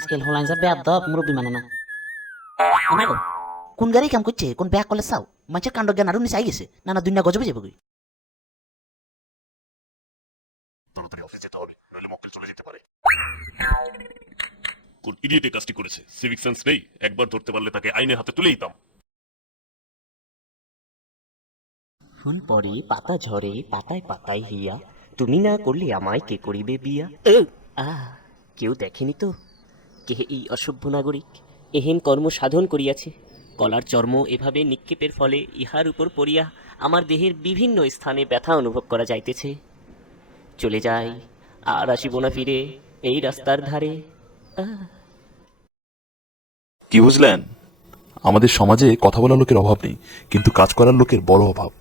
আজকাল হলাইন যা বেদ মুরব্বী মানে না আমাগো কোন গাড়ি কাম করছে কোন ব্যাগ কলে চাও মানুষের কাণ্ড জ্ঞান আরো নিচে আই গেছে না না দুনিয়া গজবে যাবে তাড়াতাড়ি অফিস যেতে হবে, নইলে মক্কেল চলে যেতে পারে। কোন ইডিয়েট এই কাজটি করেছে? সিভিক সেন্স নেই? একবার ধরতে পারলে তাকে আইনের হাতে তুলে দিতাম। ফুল পড়ে পাতা ঝরে পাতায় পাতায় হিয়া, তুমি না করলে আমায় কে করিবে বিয়া। কেউ দেখেনি তো কে এই অসভ্য নাগরিক এহেন কর্ম সাধন করিয়াছে। কলার চর্ম এভাবে নিক্ষেপের ফলে ইহার উপর পড়িয়া আমার দেহের বিভিন্ন স্থানে ব্যথা অনুভব করা যাইতেছে। চলে যাই, আর আসিব না ফিরে এই রাস্তার ধারে। কি বুঝলেন? আমাদের সমাজে কথা বলার লোকের অভাব নেই, কিন্তু কাজ করার লোকের বড় অভাব।